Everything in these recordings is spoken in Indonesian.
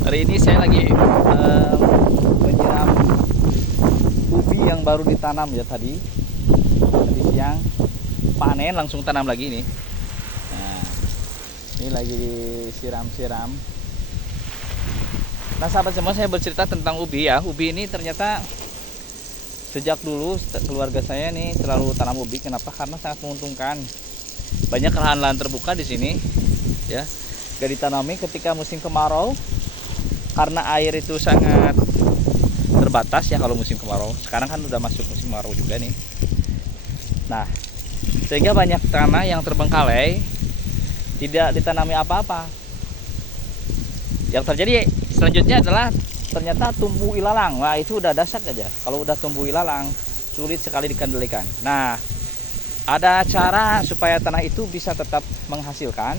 Hari ini saya lagi menyiram ubi yang baru ditanam ya tadi siang, panen langsung tanam lagi nih. Nah, ini lagi disiram-siram. Nah sahabat semua, saya bercerita tentang ubi ya. Ubi ini ternyata sejak dulu keluarga saya nih selalu tanam ubi. Kenapa? Karena sangat menguntungkan. Banyak lahan-lahan terbuka di sini ya, gak ditanami ketika musim kemarau karena air itu sangat terbatas ya kalau musim kemarau. Sekarang kan udah masuk musim kemarau juga nih. Nah, sehingga banyak tanah yang terbengkalai, tidak ditanami apa-apa. Yang terjadi selanjutnya adalah ternyata tumbuh ilalang. Nah, itu udah dahsyat aja. Kalau udah tumbuh ilalang, sulit sekali dikendalikan. Nah, ada cara supaya tanah itu bisa tetap menghasilkan,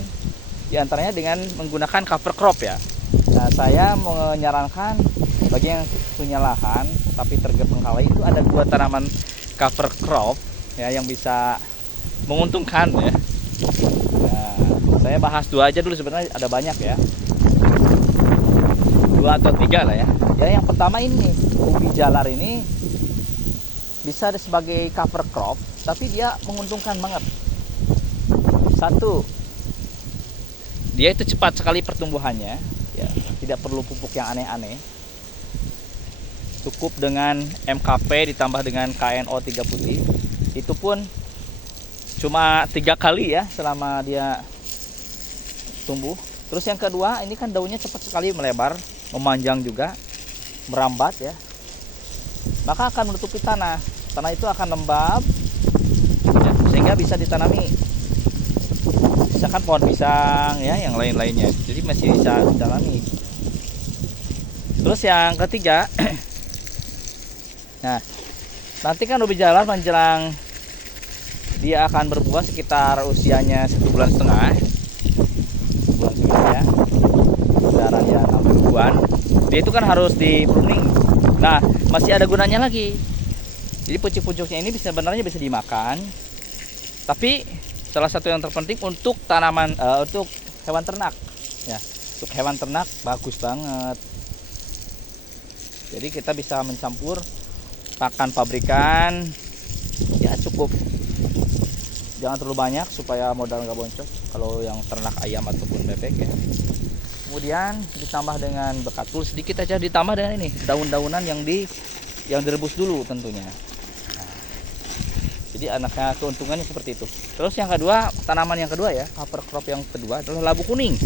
diantaranya dengan menggunakan cover crop ya. Nah, saya menyarankan bagi yang punya lahan tapi terbengkalai itu ada dua tanaman cover crop ya yang bisa menguntungkan ya. Nah, saya bahas dua aja dulu, sebenarnya ada banyak ya, dua atau tiga lah ya. Ya yang pertama ini ubi jalar ini bisa sebagai cover crop tapi dia menguntungkan banget. Satu, dia itu cepat sekali pertumbuhannya ya, tidak perlu pupuk yang aneh-aneh. Cukup dengan MKP ditambah dengan KNO 3 putih. Itu pun cuma 3 kali ya selama dia tumbuh. Terus yang kedua, ini kan daunnya cepat sekali melebar, memanjang juga, merambat ya. Maka akan menutupi tanah. Tanah itu akan lembab ya, sehingga bisa ditanami. Misalkan pohon pisang ya, yang lain-lainnya. Jadi masih bisa ditanami. Terus yang ketiga, nah, nanti kan ubi jalar menjelang dia akan berbuah sekitar usianya 1,5 bulan. Bulan setengah ya. Kisaran ya 6 mingguan. Dia itu kan harus di pruning. Nah, masih ada gunanya lagi. Jadi pucuk-pucuknya ini sebenarnya bisa dimakan. Tapi salah satu yang terpenting untuk tanaman untuk hewan ternak ya. Untuk hewan ternak bagus banget. Jadi kita bisa mencampur pakan pabrikan ya, cukup jangan terlalu banyak supaya modal nggak boncos kalau yang ternak ayam ataupun bebek ya. Kemudian ditambah dengan bekatul sedikit aja, ditambah dengan ini daun-daunan yang direbus dulu tentunya. Nah, jadi anaknya keuntungannya seperti itu. Terus yang kedua, tanaman yang kedua ya, cover crop yang kedua adalah labu kuning.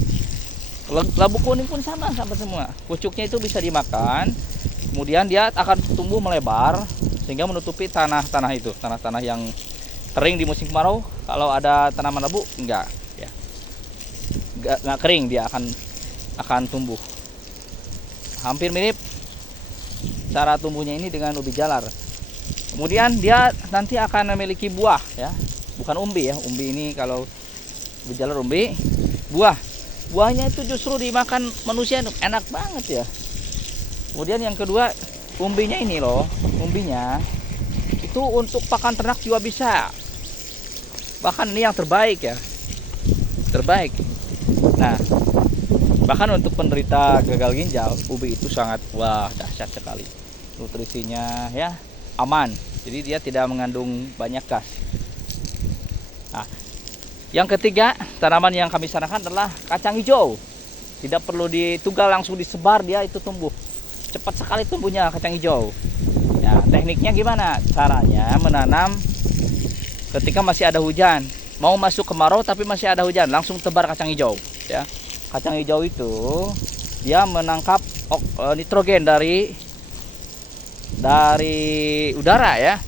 Labu kuning pun sama semua. Pucuknya itu bisa dimakan. Kemudian dia akan tumbuh melebar sehingga menutupi tanah-tanah itu, tanah-tanah yang kering di musim kemarau. Kalau ada tanaman labu enggak ya, enggak kering, dia akan tumbuh. Hampir mirip cara tumbuhnya ini dengan ubi jalar. Kemudian dia nanti akan memiliki buah ya, bukan umbi ya. Umbi ini kalau ubi jalar umbi, buahnya itu justru dimakan manusia, enak banget ya. Kemudian yang kedua, umbinya ini loh, umbinya itu untuk pakan ternak juga bisa. Bahkan ini yang terbaik ya, terbaik. Nah, bahkan untuk penderita gagal ginjal, ubi itu sangat dahsyat sekali. Nutrisinya ya aman, jadi dia tidak mengandung banyak gas. Nah, yang ketiga tanaman yang kami sarankan adalah kacang hijau. Tidak perlu ditunggal, langsung disebar, dia itu tumbuh. Cepat sekali tumbuhnya kacang hijau. Ya, tekniknya gimana? Caranya menanam ketika masih ada hujan. Mau masuk kemarau tapi masih ada hujan, langsung tebar kacang hijau ya. Kacang hijau itu dia menangkap nitrogen dari udara ya.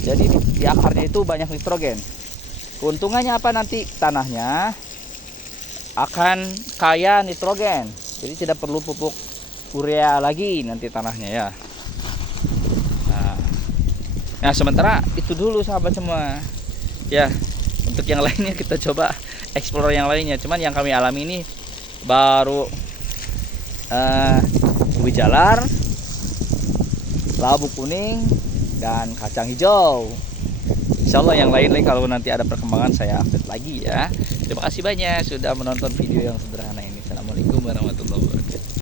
Jadi di akarnya itu banyak nitrogen. Keuntungannya apa nanti? Tanahnya akan kaya nitrogen. Jadi tidak perlu pupuk urea lagi nanti tanahnya ya. Nah, sementara itu dulu sahabat semua. Ya, untuk yang lainnya kita coba explore yang lainnya. Cuman yang kami alami ini baru ubi jalar, labu kuning, dan kacang hijau. Insya Allah yang lain kalau nanti ada perkembangan saya update lagi ya. Terima kasih banyak sudah menonton video yang sederhana ini. Assalamualaikum warahmatullahi wabarakatuh.